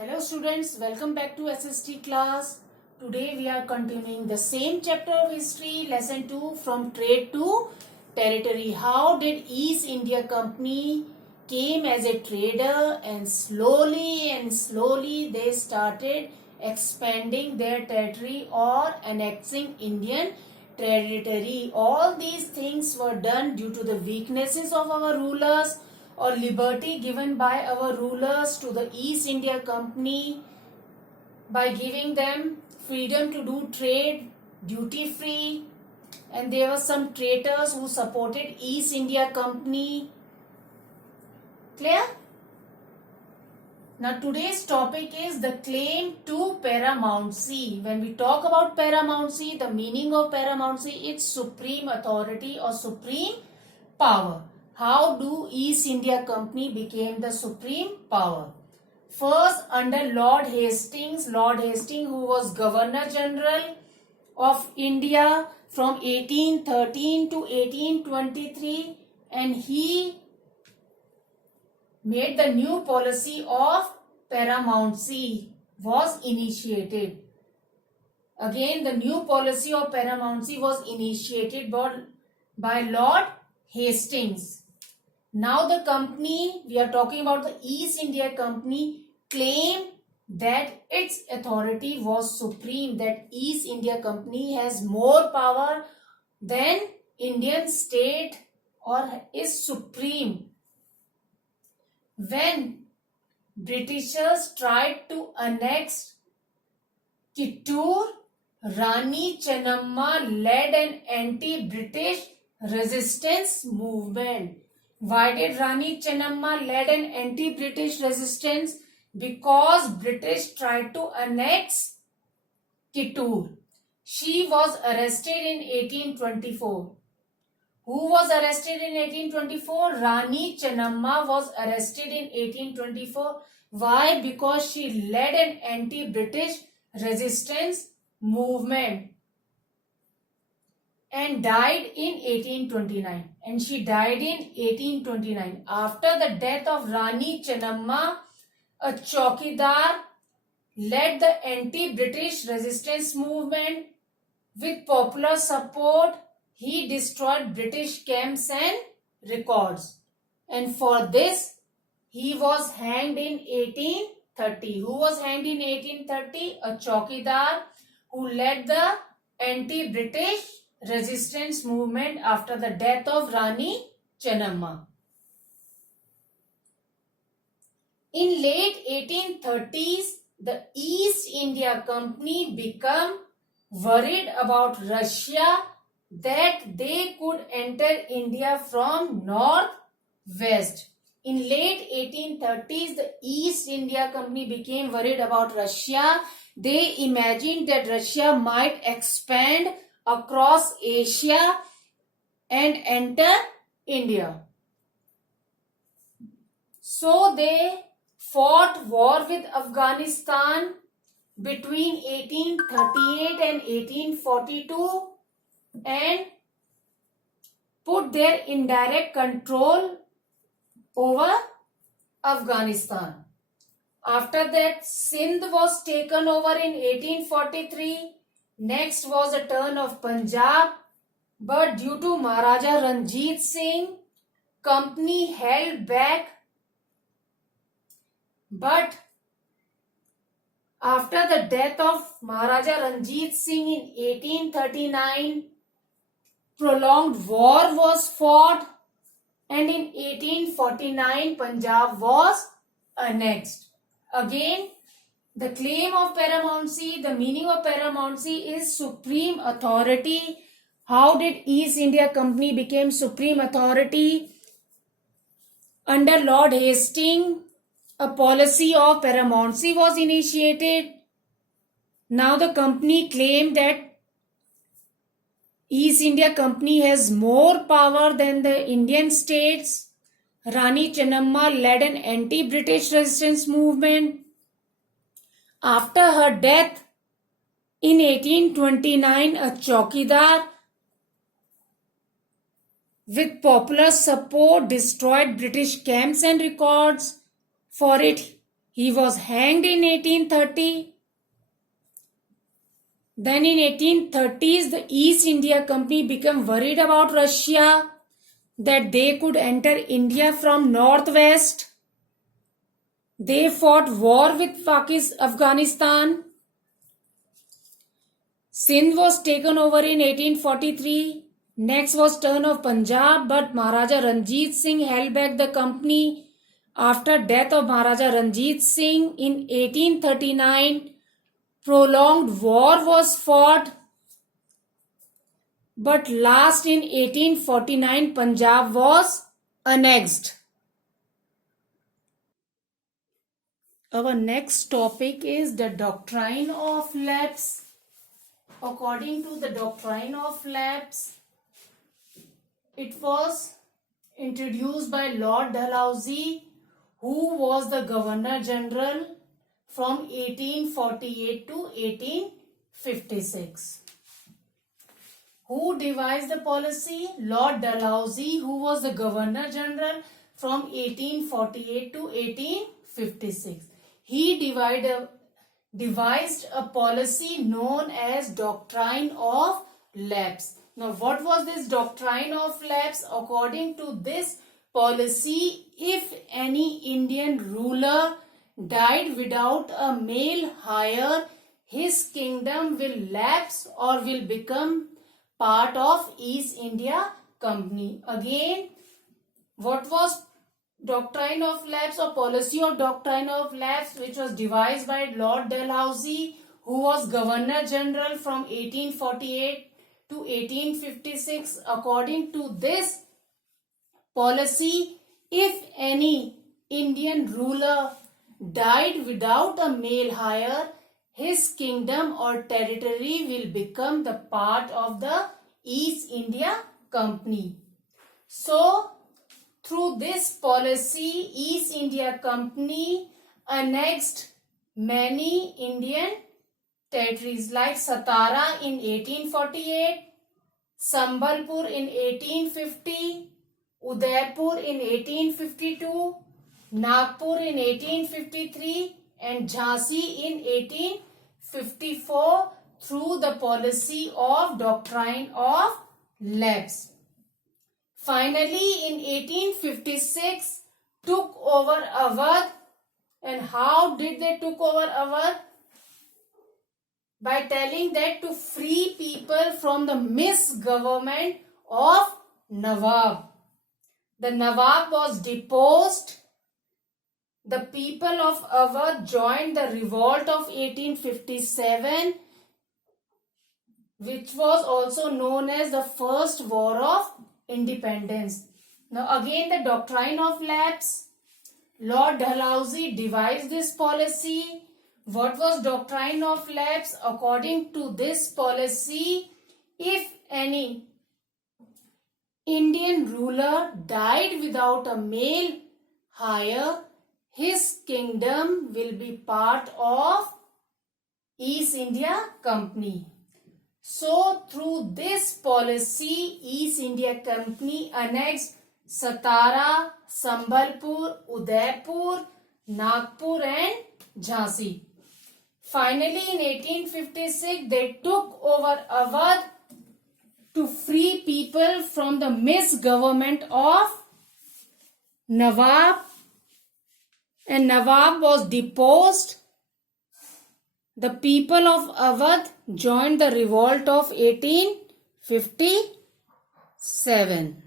Hello students, welcome back to SST class. Today we are continuing the same chapter of history, lesson 2 from trade to territory. How did East India Company came as a trader and slowly they started expanding their territory or annexing Indian territory. All these things were done due to the weaknesses of our rulers or liberty given by our rulers to the East India Company by giving them freedom to do trade duty free, and there were some traitors who supported East India Company. Clear? Now today's topic is the claim to paramountcy. When we talk about paramountcy, the meaning of paramountcy is supreme authority or supreme power. How do East India Company became the supreme power? First, under Lord Hastings who was Governor General of India from 1813 to 1823, and he made the new policy of paramountcy was initiated. Again, the new policy of paramountcy was initiated by Lord Hastings. Now the company, we are talking about the East India Company, claimed that its authority was supreme, that East India Company has more power than Indian state or is supreme. When Britishers tried to annex Kittur, Rani Chennamma led an anti-British resistance movement. Why did Rani Chennamma led an anti-British resistance? Because British tried to annex Kittur. She was arrested in 1824. Who was arrested in 1824? Rani Chennamma was arrested in 1824. Why? Because she led an anti-British resistance movement and died in 1829. And she died in 1829. After the death of Rani Chennamma, a Chaukidar led the anti-British resistance movement. With popular support, he destroyed British camps and records. And for this, he was hanged in 1830. Who was hanged in 1830? A Chaukidar who led the anti-British resistance movement after the death of Rani Chennamma. In late 1830s, the East India Company became worried about Russia that they could enter India from northwest. In late 1830s, the East India Company became worried about Russia. They imagined that Russia might expand across Asia and enter India. So they fought war with Afghanistan between 1838 and 1842 and put their indirect control over Afghanistan. After that, Sindh was taken over in 1843. Next was the turn of Punjab, but due to Maharaja Ranjit Singh, company held back. But after the death of Maharaja Ranjit Singh in 1839, prolonged war was fought, and in 1849 Punjab was annexed. Again, the claim of paramountcy, the meaning of paramountcy is supreme authority. How did East India Company become supreme authority? Under Lord Hastings, a policy of paramountcy was initiated. Now the company claimed that East India Company has more power than the Indian states. Rani Chennamma led an anti-British resistance movement. After her death in 1829, a Chaukidar with popular support destroyed British camps and records. For it, He was hanged in 1830. Then in 1830s, the East India Company became worried about Russia, that they could enter India from northwest. They fought war with Afghanistan. Sindh was taken over in 1843. Next was turn of Punjab, but Maharaja Ranjit Singh held back the company. After death of Maharaja Ranjit Singh in 1839, prolonged war was fought, but last in 1849 Punjab was annexed. Our next topic is the doctrine of lapse. According to the doctrine of lapse, it was introduced by Lord Dalhousie, who was the Governor General from 1848 to 1856. Who devised the policy? Lord Dalhousie, who was the Governor General from 1848 to 1856. He devised a policy known as Doctrine of Lapse. Now, what was this Doctrine of Lapse? According to this policy, if any Indian ruler died without a male heir, his kingdom will lapse or will become part of East India Company. Again, what was Doctrine of Lapse or policy of Doctrine of Lapse, which was devised by Lord Dalhousie, who was Governor General from 1848 to 1856. According to this policy, if any Indian ruler died without a male heir, his kingdom or territory will become the part of the East India Company. So, through this policy, East India Company annexed many Indian territories like Satara in 1848, Sambalpur in 1850, Udaipur in 1852, Nagpur in 1853 and Jhansi in 1854 through the policy of Doctrine of Lapse. Finally, in 1856, took over Awadh. And how did they took over Awadh? By telling that to free people from the misgovernment of Nawab. The Nawab was deposed. The people of Awadh joined the revolt of 1857, which was also known as the First War of Independence. Now again, the Doctrine of Lapse. Lord Dalhousie devised this policy. What was Doctrine of Lapse? According to this policy, if any Indian ruler died without a male heir, his kingdom will be part of East India Company. So, through this policy, East India Company annexed Satara, Sambalpur, Udaipur, Nagpur and Jhansi. Finally, in 1856, they took over Awadh to free people from the misgovernment of Nawab, and Nawab was deposed. The people of Awadh joined the revolt of 1857.